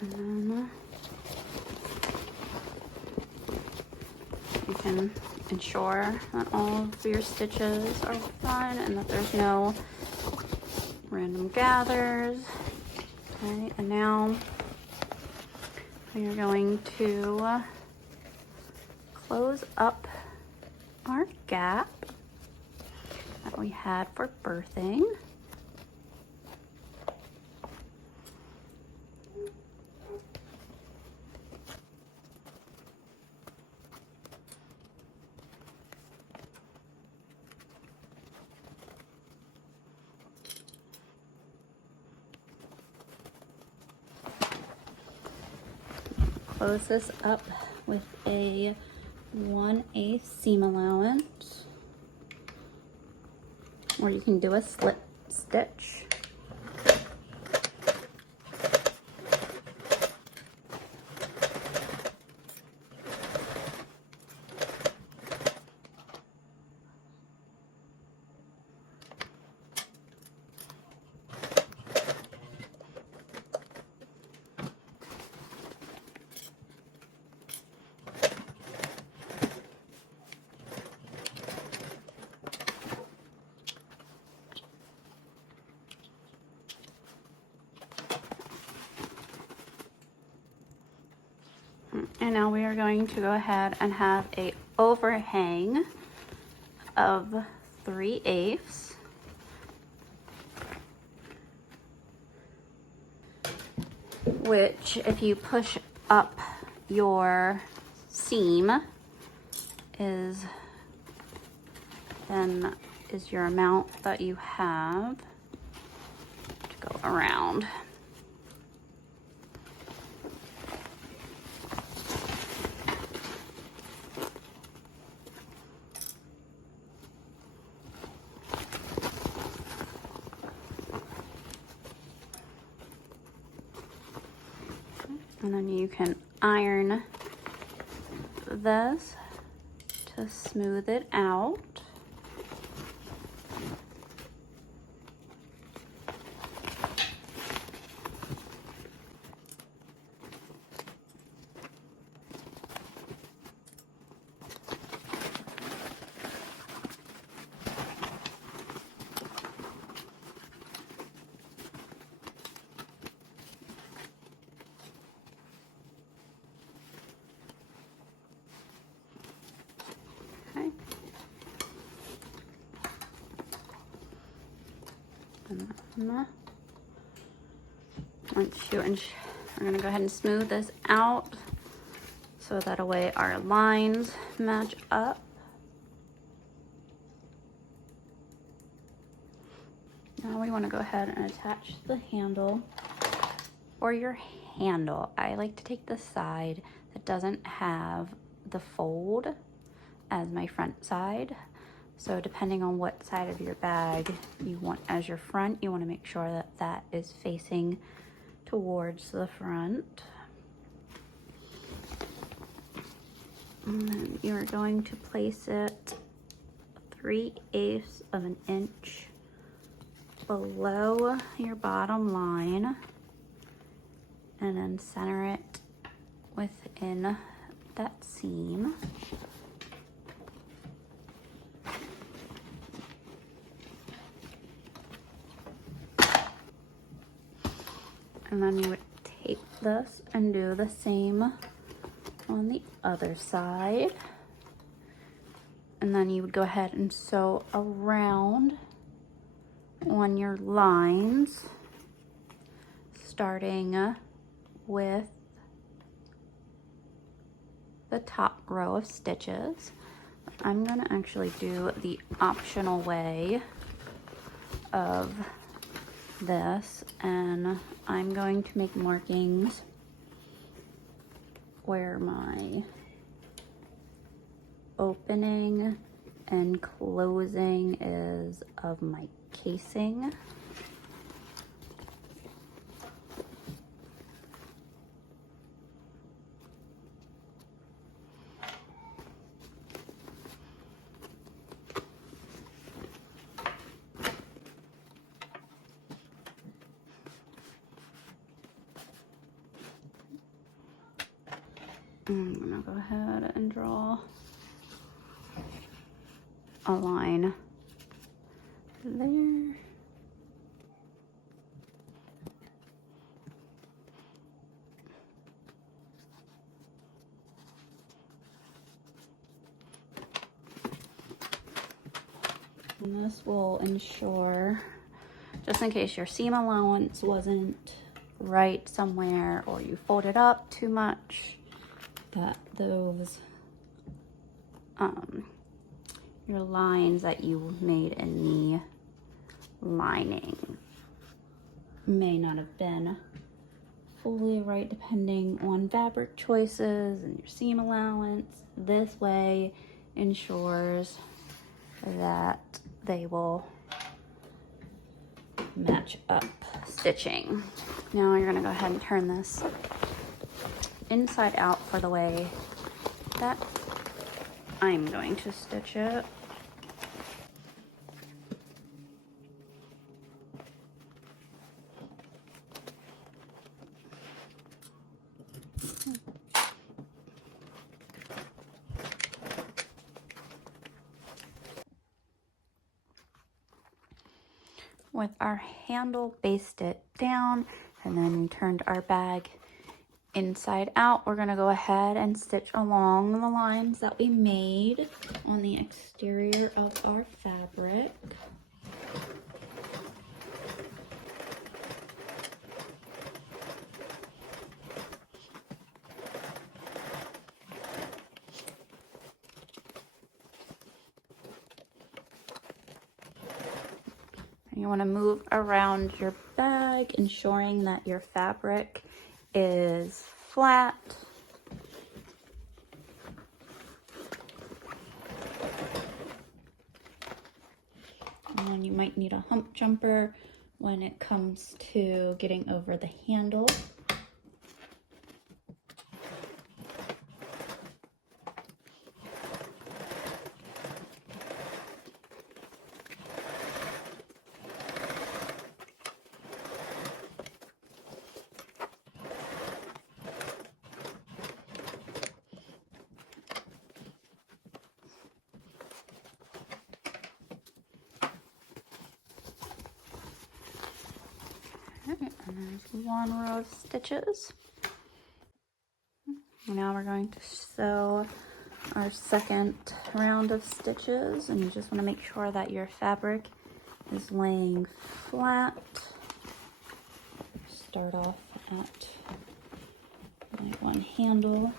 And then you can ensure that all of your stitches are fine and that there's no random gathers. Okay, and now we are going to close up our gap that we had for birthing. Close this up with a 1/8 seam allowance, or you can do a slip stitch. And now we are going to go ahead and have a overhang of 3/8, which if you push up your seam is your amount that you have to go around. And then you can iron this to smooth it out. We're gonna go ahead and smooth this out so that way our lines match up. Now we want to go ahead and attach the handle. For your handle, I like to take the side that doesn't have the fold as my front side. So depending on what side of your bag you want as your front, you want to make sure that that is facing towards the front. And then you're going to place it 3/8 of an inch below your bottom line, and then center it within that seam. And then you would tape this and do the same on the other side. And then you would go ahead and sew around on your lines, starting with the top row of stitches. I'm gonna actually do the optional way of this, and I'm going to make markings where my opening and closing is of my casing. I'm gonna go ahead and draw a line there. And this will ensure, just in case your seam allowance wasn't right somewhere or you folded up too much, that those your lines that you made in the lining may not have been fully right depending on fabric choices and your seam allowance. This way ensures that they will match up stitching. Now you're gonna go ahead and turn this inside out for the way that I'm going to stitch it. With our handle basted down, and then we turned our bag inside out, we're gonna go ahead and stitch along the lines that we made on the exterior of our fabric. You want to move around your bag, ensuring that your fabric is flat. And then you might need a hump jumper when it comes to getting over the handle. And there's one row of stitches. Now we're going to sew our second round of stitches, and you just want to make sure that your fabric is laying flat. Start off at my one handle.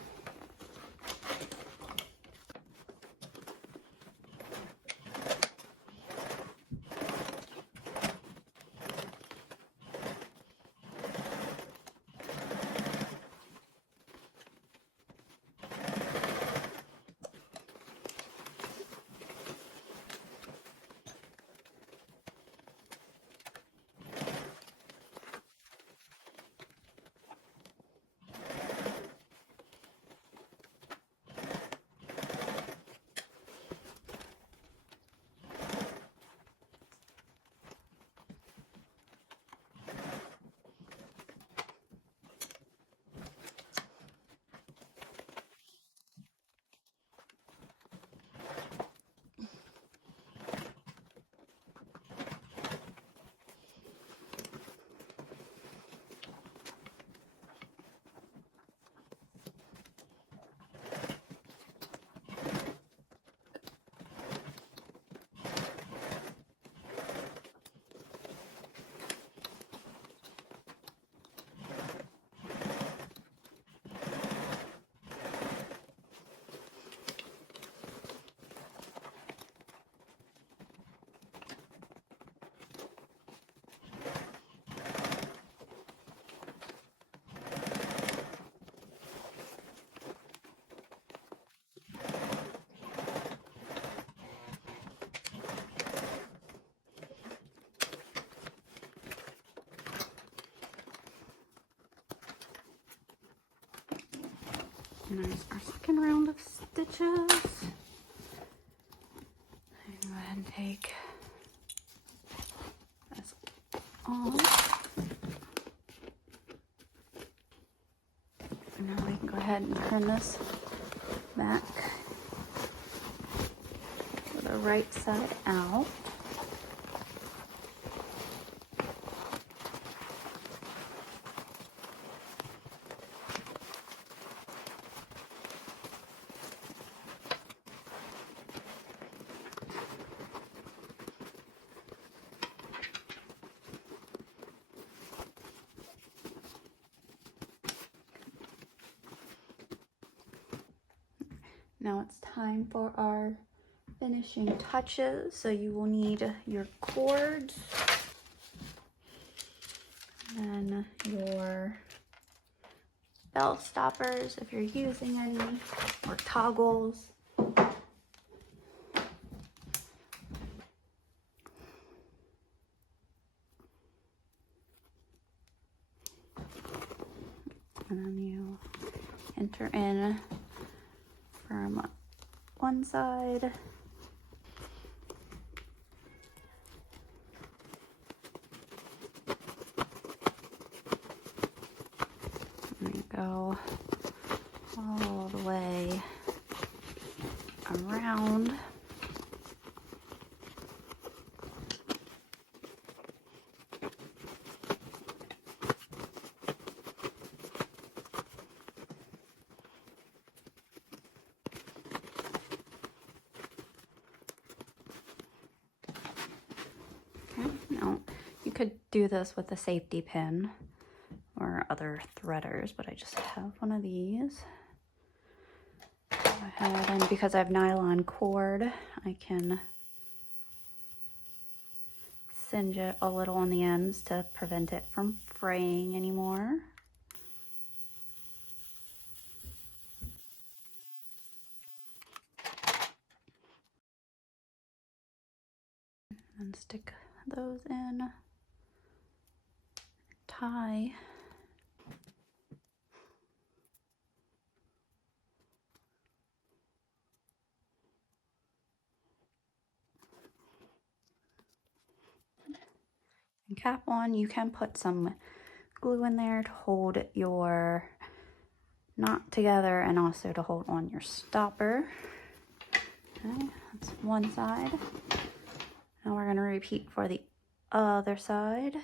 And there's our second round of stitches. And go ahead and take this off. And now we can go ahead and turn this back to the right side out. Now it's time for our finishing touches. So you will need your cords and your bell stoppers if you're using any, or toggles. And then you enter in from one side. And you go all the way around. Now, you could do this with a safety pin or other threaders, but I just have one of these. Go ahead, and because I have nylon cord, I can singe it a little on the ends to prevent it from fraying anymore. And stick those in, tie. And cap on, you can put some glue in there to hold your knot together and also to hold on your stopper. Okay, that's one side. Now we're going to repeat for the other side.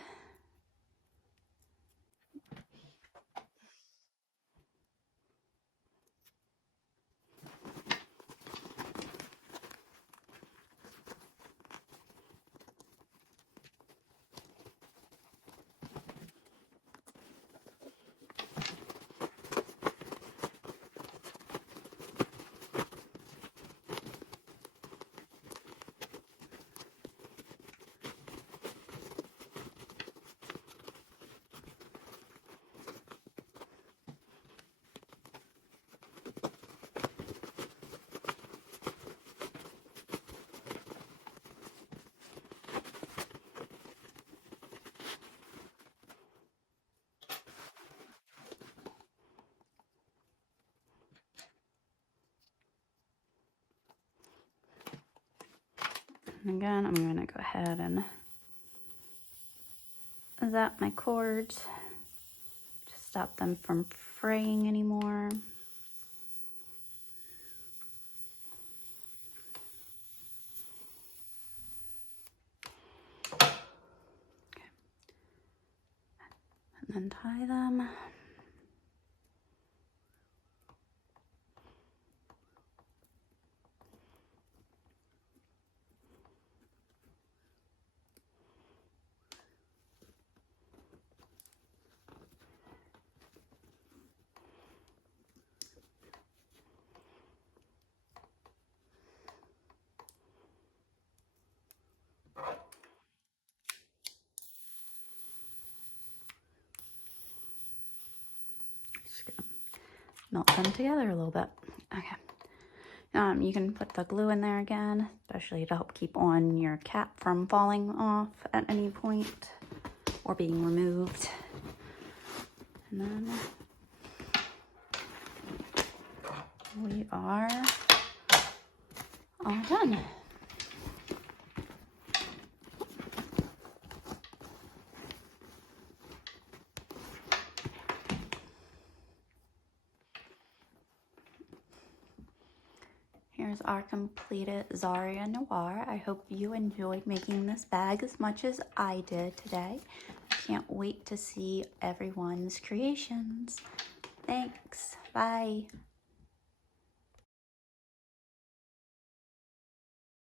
And again, I'm going to go ahead and zap my cords to stop them from fraying anymore. Okay. And then tie them. Just gonna melt them together a little bit. Okay. You can put the glue in there again, especially to help keep on your cap from falling off at any point or being removed. And then we are all done. Here's our completed Xaria Noire. I hope you enjoyed making this bag as much as I did today. I can't wait to see everyone's creations. Thanks. Bye.